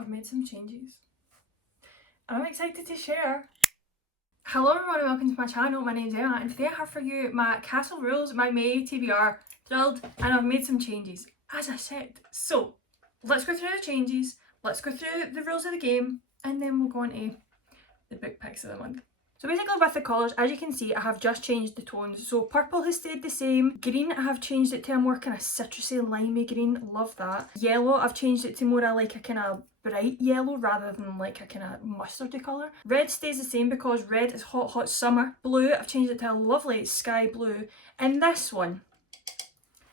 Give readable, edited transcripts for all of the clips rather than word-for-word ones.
I've made some changes. I'm excited to share. Hello everyone and welcome to my channel. My name's Emma and today I have for you my Castle Rules, my May TBR. Thrilled, and I've made some changes, as I said. So let's go through the changes, let's go through the rules of the game, and then we'll go on to the book picks of the month. So basically with the colours, as you can see, I have just changed the tones. So purple has stayed the same. Green, I have changed it to a more kind of citrusy, limey green. Love that. Yellow, I've changed it to more like a kind of bright yellow rather than like a kind of mustardy colour. Red stays the same because red is hot, hot summer. Blue, I've changed it to a lovely sky blue. And this one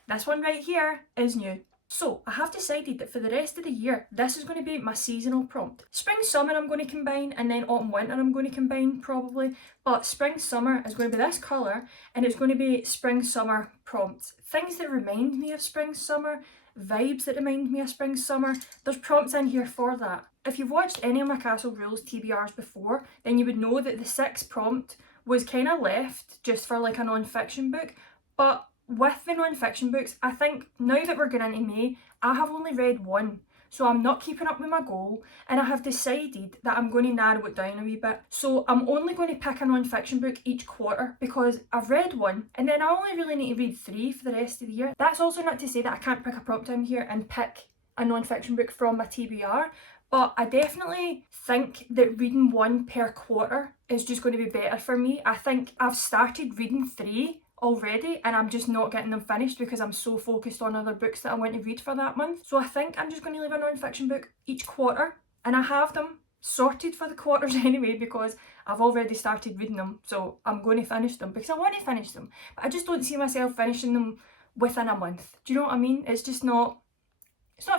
right here is new. So I have decided that for the rest of the year, this is going to be my seasonal prompt. Spring, summer I'm going to combine, and then autumn, winter I'm going to combine probably. But spring, summer is going to be this colour, and it's going to be spring, summer prompts. Things that remind me of spring, summer, vibes that remind me of spring, summer. There's prompts in here for that. If you've watched any of my Castle Rules TBRs before, then you would know that the sixth prompt was kind of left just for like a non-fiction book. But with the non-fiction books, I think now that we're going into May, I have only read one. So I'm not keeping up with my goal, and I have decided that I'm going to narrow it down a wee bit. So I'm only going to pick a non-fiction book each quarter because I've read one and then I only really need to read 3 for the rest of the year. That's also not to say that I can't pick a prompt down here and pick a non-fiction book from my TBR, but I definitely think that reading 1 per quarter is just going to be better for me. I think I've started reading 3 already and I'm just not getting them finished because I'm so focused on other books that I want to read for that month. So I think I'm just going to leave a non-fiction book each quarter, and I have them sorted for the quarters anyway because I've already started reading them, so I'm going to finish them because I want to finish them, but I just don't see myself finishing them within a month. Do you know what I mean? It's not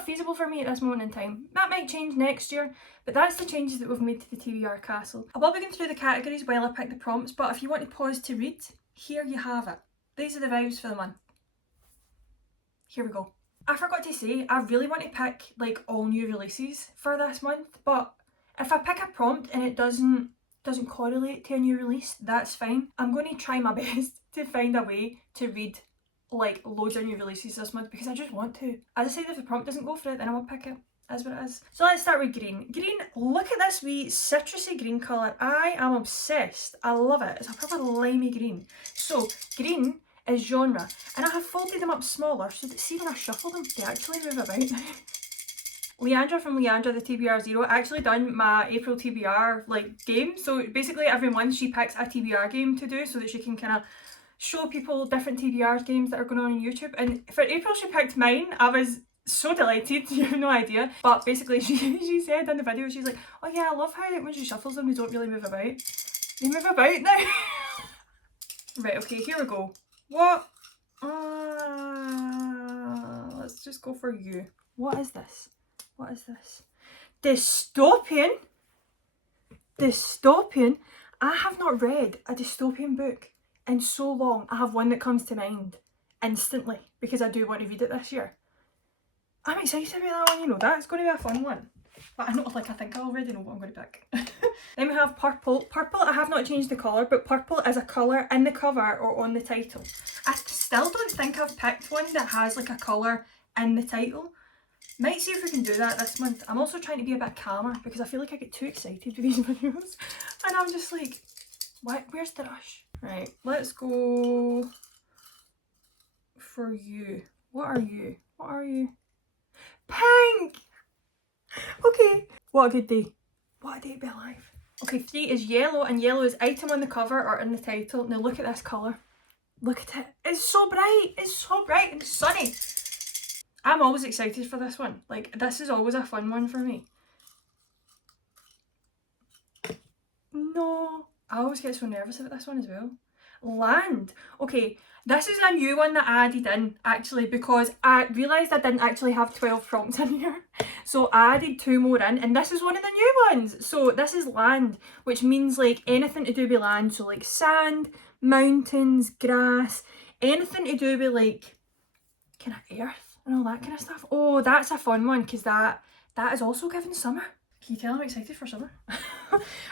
feasible for me at this moment in time. That might change next year, but that's the changes that we've made to the TBR Castle. I will be going through the categories while I pick the prompts, but if you want to pause to read, here you have it. These are the vibes for the month. Here we go. I forgot to say, I really want to pick like all new releases for this month, but if I pick a prompt and it doesn't correlate to a new release, that's fine. I'm going to try my best to find a way to read like loads of new releases this month because I just want to. As I said, if the prompt doesn't go for it, then I won't pick it. As what it is. So let's start with green. Green, look at this wee citrusy green colour. I am obsessed. I love it. It's a proper limey green. So green is genre, and I have folded them up smaller so that see when I shuffle them, they actually move about. Leandra from Leandra the TBR Zero actually done my April TBR like game. So basically every month she picks a TBR game to do so that she can kind of show people different TBR games that are going on YouTube. And for April she picked mine. I was so delighted, you have no idea. But basically she said in the video, she's like, oh yeah, I love how when she shuffles them they don't really move about. They move about now. Right, okay, here we go. What? Let's just go for you. What is this? What is this? Dystopian? Dystopian? I have not read a dystopian book in so long. I have one that comes to mind instantly because I do want to read it this year. I'm excited about that one, you know, that's going to be a fun one. But I know, like, I think I already know what I'm going to pick. Then we have purple. Purple, I have not changed the colour, but purple is a colour in the cover or on the title. I still don't think I've picked one that has like a colour in the title. Might see if we can do that this month. I'm also trying to be a bit calmer because I feel like I get too excited with these videos. And I'm just like, where's the rush? Right, let's go for you. What are you? What are you? Pink! Okay. What a good day. What a day to be alive. Okay, 3 is yellow, and yellow is item on the cover or in the title. Now look at this colour. Look at it. It's so bright. It's so bright and sunny. I'm always excited for this one. Like, this is always a fun one for me. No. I always get so nervous about this one as well. Land. Okay, this is a new one that I added in actually because I realised I didn't actually have 12 prompts in here. So I added 2 more in, and this is one of the new ones. So this is land, which means like anything to do with land. So like sand, mountains, grass, anything to do with like kind of earth and all that kind of stuff. Oh, that's a fun one because that is also given summer. Can you tell I'm excited for summer?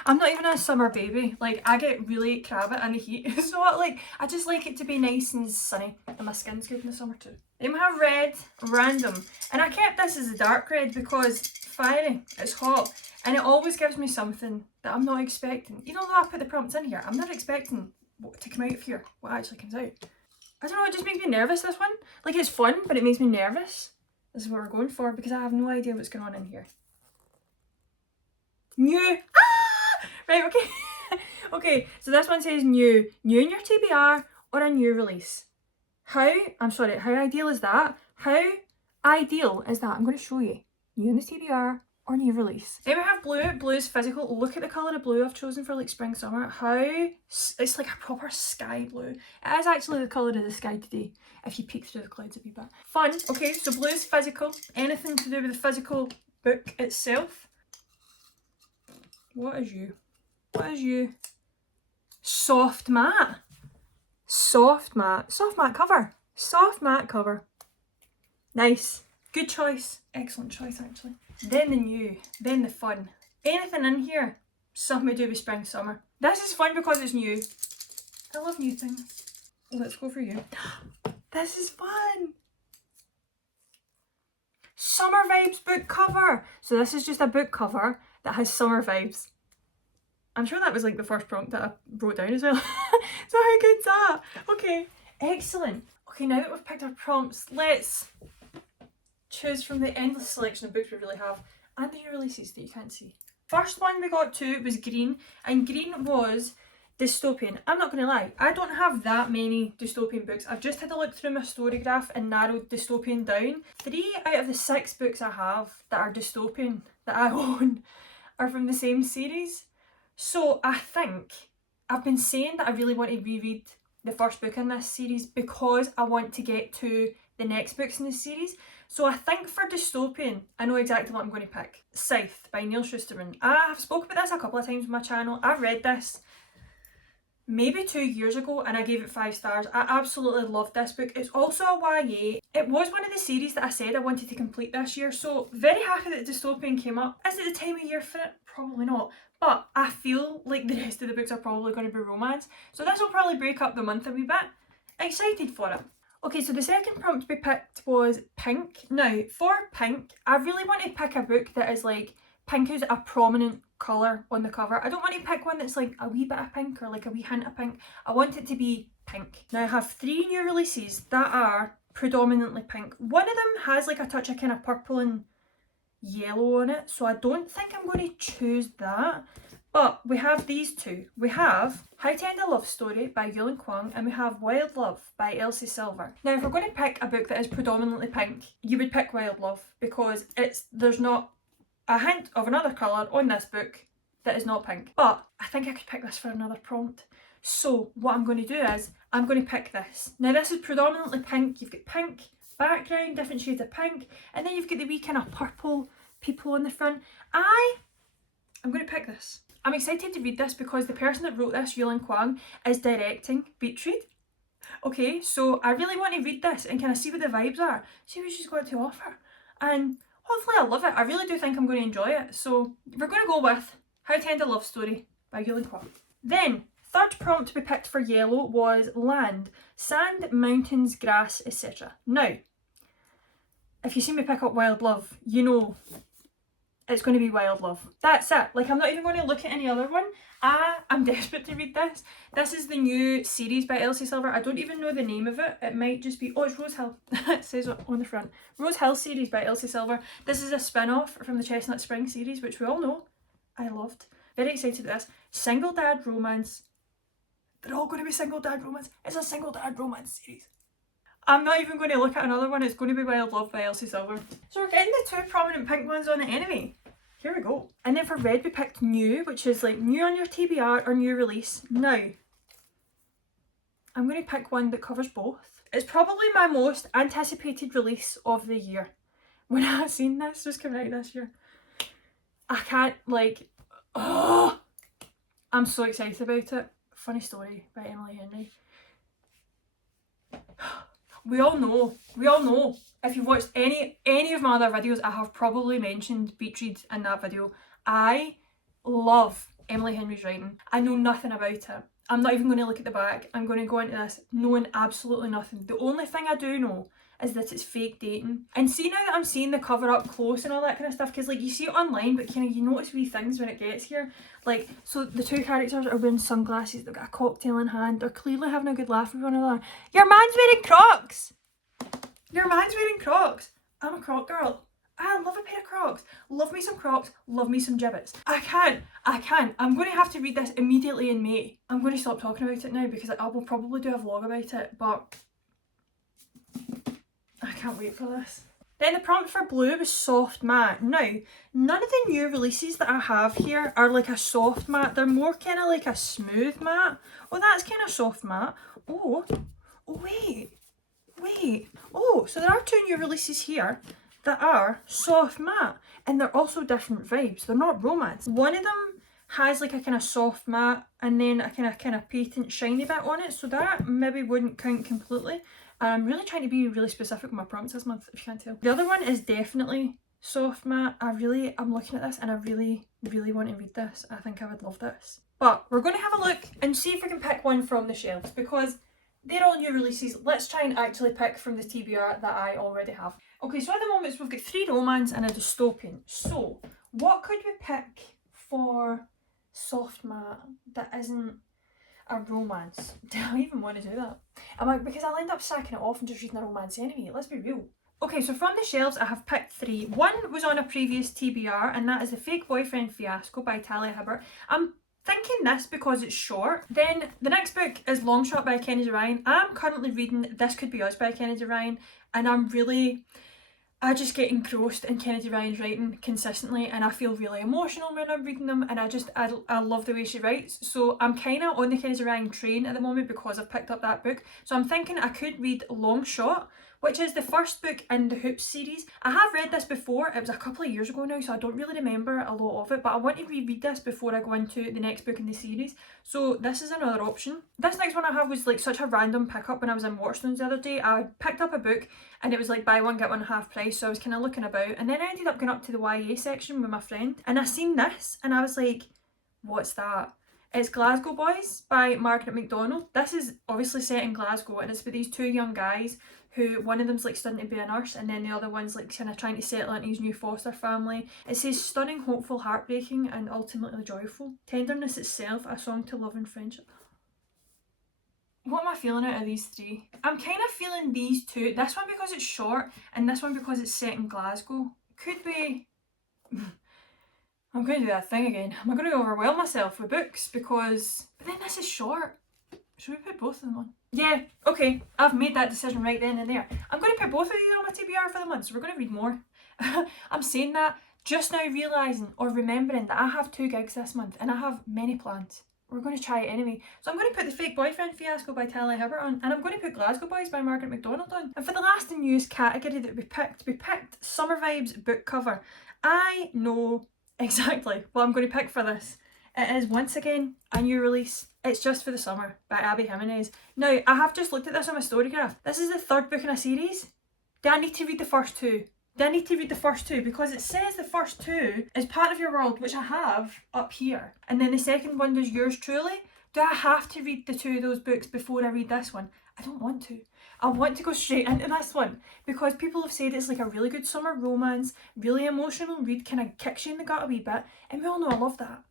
I'm not even a summer baby. Like, I get really crabby in the heat. So like, I just like it to be nice and sunny, and my skin's good in the summer too. Then we have red, random, and I kept this as a dark red because fiery, it's hot, and it always gives me something that I'm not expecting. Even though I put the prompts in here, I'm never expecting what to come out of here, what actually comes out. I don't know, it just makes me nervous, this one. Like, it's fun, but it makes me nervous. This is what we're going for, because I have no idea what's going on in here. New! Ah! Right, okay. Okay, so this one says new. New in your TBR or a new release. How ideal is that? How ideal is that? I'm going to show you. New in the TBR or new release. Then we have blue. Blue is physical. Look at the colour of blue I've chosen for like spring, summer. It's like a proper sky blue. It is actually the colour of the sky today, if you peek through the clouds a wee bit. Fun. Okay, so blue is physical. Anything to do with the physical book itself. What is you? What is you? Soft matte. Soft matte. Soft matte cover. Soft matte cover. Nice. Good choice. Excellent choice, actually. Then the new. Then the fun. Anything in here, something to do with spring, summer. This is fun because it's new. I love new things. Let's go for you. This is fun. Summer vibes book cover. So this is just a book cover that has summer vibes. I'm sure that was like the first prompt that I wrote down as well. So how good's that? Okay, excellent. Okay, now that we've picked our prompts, let's choose from the endless selection of books we really have and the new releases that you can't see. First one we got to was green, and green was dystopian. I'm not going to lie, I don't have that many dystopian books. I've just had a look through my story graph and narrowed dystopian down. 3 out of the 6 books I have that are dystopian, that I own, are from the same series. So I think I've been saying that I really want to reread the first book in this series because I want to get to the next books in the series. So I think for dystopian, I know exactly what I'm going to pick. Scythe by Neil Shusterman. I have spoken about this a couple of times on my channel. I read this maybe 2 years ago and I gave it 5 stars. I absolutely loved this book. It's also a YA. It was one of the series that I said I wanted to complete this year, so very happy that dystopian came up. Is it the time of year for it? Probably not. But I feel like the rest of the books are probably going to be romance, so this will probably break up the month a wee bit. Excited for it. Okay, so the second prompt we picked was pink. Now, for pink, I really want to pick a book that is like, pink is a prominent colour on the cover. I don't want to pick one that's like a wee bit of pink or like a wee hint of pink. I want it to be pink. Now I have 3 new releases that are predominantly pink. One of them has like a touch of kind of purple and yellow on it, so I don't think I'm going to choose that. But we have these 2. We have How to End a Love Story by Yulin Kwang, and we have Wild Love by Elsie Silver. Now if we're going to pick a book that is predominantly pink, you would pick Wild Love because there's not a hint of another colour on this book that is not pink. But I think I could pick this for another prompt. So what I'm going to do is, I'm going to pick this. Now this is predominantly pink. You've got pink background, different shades of pink, and then you've got the wee kind of purple people on the front. I'm going to pick this. I'm excited to read this because the person that wrote this, Yulin Kwang, is directing Beach Read. Okay, so I really want to read this and kind of see what the vibes are, see what she's got to offer. And hopefully I love it. I really do think I'm going to enjoy it. So we're going to go with How to End a Love Story by Yulin Kwang. Then, third prompt we picked for yellow was land, sand, mountains, grass, etc. Now, if you see me pick up Wild Love, you know it's going to be Wild Love. That's it. Like, I'm not even going to look at any other one. I'm desperate to read this. This is the new series by Elsie Silver. I don't even know the name of it. It might just be, oh, it's Rose Hill. It says it on the front. Rose Hill series by Elsie Silver. This is a spin-off from the Chestnut Spring series, which we all know I loved. Very excited about this. Single dad romance. They're all going to be single dad romance. It's a single dad romance series. I'm not even going to look at another one. It's going to be Wild Love by Elsie Silver. So we're getting the 2 prominent pink ones on it anyway. Here we go. And then for red we picked new, which is like new on your TBR or new release. Now, I'm going to pick one that covers both. It's probably my most anticipated release of the year. When I seen this was coming out this year, I can't like, oh, I'm so excited about it. Funny Story by Emily Henry. We all know, if you've watched any of my other videos, I have probably mentioned Beach Read in that video. I love Emily Henry's writing. I know nothing about it. I'm not even going to look at the back. I'm going to go into this knowing absolutely nothing. The only thing I do know is that it's fake dating. And see, now that I'm seeing the cover up close and all that kind of stuff, because like you see it online, but kind of you notice wee things when it gets here. Like, so the two characters are wearing sunglasses, they've got a cocktail in hand, they're clearly having a good laugh with one another. Your man's wearing Crocs! Your man's wearing Crocs! I'm a Croc girl. I love a pair of Crocs. Love me some Crocs, love me some Jibbits. I can't. I'm going to have to read this immediately in May. I'm going to stop talking about it now because I will probably do a vlog about it, but I can't wait for this. Then the prompt for blue was soft matte. Now, none of the new releases that I have here are like a soft matte. They're more kind of like a smooth matte. Oh, that's kind of soft matte. Oh, wait. Oh, so there are two new releases here that are soft matte, and they're also different vibes. They're not romance. One of them has like a kind of soft matte and then a kind of patent shiny bit on it, so that maybe wouldn't count completely. I'm really trying to be really specific with my prompts this month, if you can't tell. The other one is definitely soft matte. I'm looking at this and I really want to read this. I think I would love this. But we're going to have a look and see if we can pick one from the shelves, because they're all new releases. Let's try and actually pick from the TBR that I already have. Okay, so at the moment we've got 3 romance and a dystopian. So what could we pick for soft matte that isn't a romance? Do I even want to do that? Because I'll end up sacking it off and just reading a romance anyway, let's be real. Okay, so from the shelves I have picked 3. One was on a previous TBR, and that is The Fake Boyfriend Fiasco by Talia Hibbert. I'm thinking this because it's short. Then the next book is Long Shot by Kennedy Ryan. I'm currently reading This Could Be Us by Kennedy Ryan, and I just get engrossed in Kennedy Ryan's writing consistently, and I feel really emotional when I'm reading them, and I love the way she writes. So I'm kind of on the Kennedy Ryan train at the moment because I've picked up that book. So I'm thinking I could read Long Shot, which is the first book in the Hoops series. I have read this before, it was a couple of years ago now, so I don't really remember a lot of it, but I want to reread this before I go into the next book in the series. So this is another option. This next one I have was like such a random pickup when I was in Watchstones the other day. I picked up a book and it was like buy one get one half price, so I was kind of looking about, and then I ended up going up to the YA section with my friend and I seen this and I was like, what's that? It's Glasgow Boys by Margaret MacDonald. This is obviously set in Glasgow, and it's with these 2 young guys who, one of them's like studying to be a nurse, and then the other one's like kind of trying to settle into his new foster family. It says stunning, hopeful, heartbreaking and ultimately joyful. Tenderness itself, a song to love and friendship. What am I feeling out of these 3? I'm kind of feeling these 2. This one because it's short, and this one because it's set in Glasgow. Could be... I'm going to do that thing again. Am I going to overwhelm myself with books? Because... But then this is short. Should we put both of them on? Yeah, okay. I've made that decision right then and there. I'm going to put both of these on my TBR for the month, so we're going to read more. I'm saying that just now realising or remembering that I have 2 gigs this month and I have many plans. We're going to try it anyway. So I'm going to put The Fake Boyfriend Fiasco by Talia Hibbert on, and I'm going to put Glasgow Boys by Margaret MacDonald on. And for the last and newest category that we picked Summer Vibes book cover. I know exactly what I'm going to pick for this. It is once again a new release. It's Just for the Summer by Abby Jimenez. Now, I have just looked at this on my story graph. This is the 3rd book in a series. Do I need to read the first 2? Because it says the first 2 is Part of Your World, which I have up here. And then the second one is Yours Truly. Do I have to read the 2 of those books before I read this one? I don't want to. I want to go straight into this one because people have said it's like a really good summer romance, really emotional read, kind of kicks you in the gut a wee bit. And we all know I love that.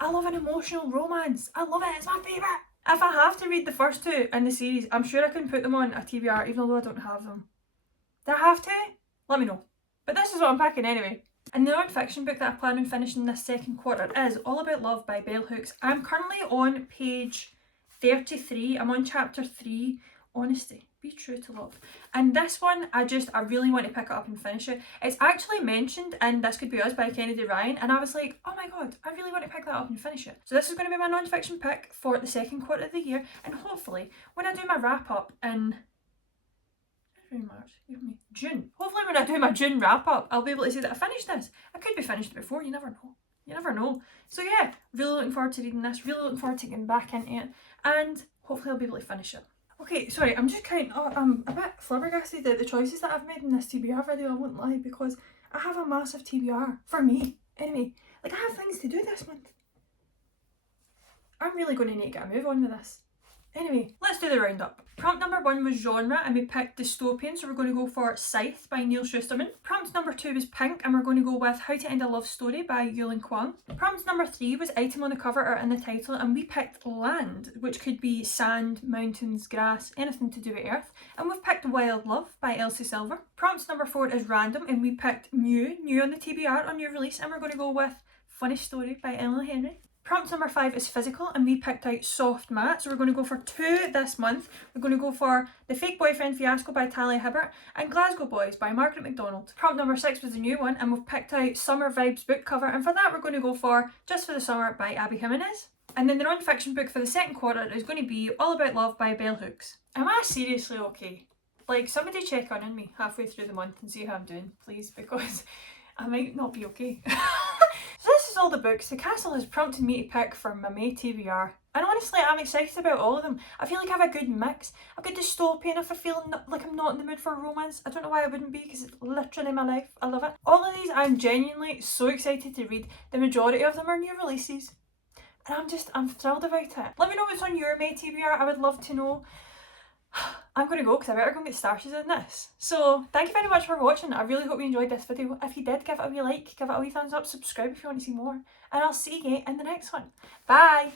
I love an emotional romance. I love it. It's my favourite. If I have to read the first 2 in the series, I'm sure I can put them on a TBR even though I don't have them. Do I have to? Let me know. But this is what I'm picking anyway. And the non-fiction book that I plan on finishing this 2nd quarter is All About Love by Bell Hooks. I'm currently on page 33. I'm on chapter 3. Honesty. Be true to love. And this one, I really want to pick it up and finish it. It's actually mentioned in This Could Be Us by Kennedy Ryan, and I was like, oh my god, I really want to pick that up and finish it. So this is going to be my non-fiction pick for the 2nd quarter of the year, and hopefully when I do my wrap up in June. Hopefully when I do my June wrap up, I'll be able to say that I finished this. I could be finished before, you never know. You never know. So yeah, really looking forward to reading this, really looking forward to getting back into it, and hopefully I'll be able to finish it. Okay, sorry, I'm a bit flabbergasted at the choices that I've made in this TBR video, I won't lie, because I have a massive TBR for me. Anyway, like I have things to do this month. I'm really going to need to get a move on with this. Anyway, let's do the roundup. Prompt number 1 was genre, and we picked dystopian, so we're going to go for Scythe by Neil Shusterman. Prompt number 2 was pink, and we're going to go with How to End a Love Story by Yulin Kwang. Prompt number 3 was item on the cover or in the title, and we picked land, which could be sand, mountains, grass, anything to do with earth. And we've picked Wild Love by Elsie Silver. Prompt number 4 is random, and we picked new on the TBR on new release, and we're going to go with Funny Story by Eleanor Henry. Prompt number 5 is physical, and we picked out Soft Matte, so we're going to go for 2 this month. We're going to go for The Fake Boyfriend Fiasco by Talia Hibbert and Glasgow Boys by Margaret MacDonald. Prompt number 6 was a new one, and we've picked out Summer Vibes book cover, and for that we're going to go for Just for the Summer by Abby Jimenez. And then the non-fiction book for the second quarter is going to be All About Love by Bell Hooks. Am I seriously okay? Like, somebody check on me halfway through the month and see how I'm doing, please, because I might not be okay. So this is all the books the castle has prompted me to pick for my May TBR. And honestly, I'm excited about all of them. I feel like I have a good mix. I've got dystopian if I feel like I'm not in the mood for a romance. I don't know why I wouldn't be, because it's literally my life. I love it. All of these I'm genuinely so excited to read. The majority of them are new releases. And I'm thrilled about it. Let me know what's on your May TBR. I would love to know. I'm going to go because I better go and get started on this. So thank you very much for watching. I really hope you enjoyed this video. If you did, give it a wee like, give it a wee thumbs up, subscribe if you want to see more. And I'll see you in the next one. Bye!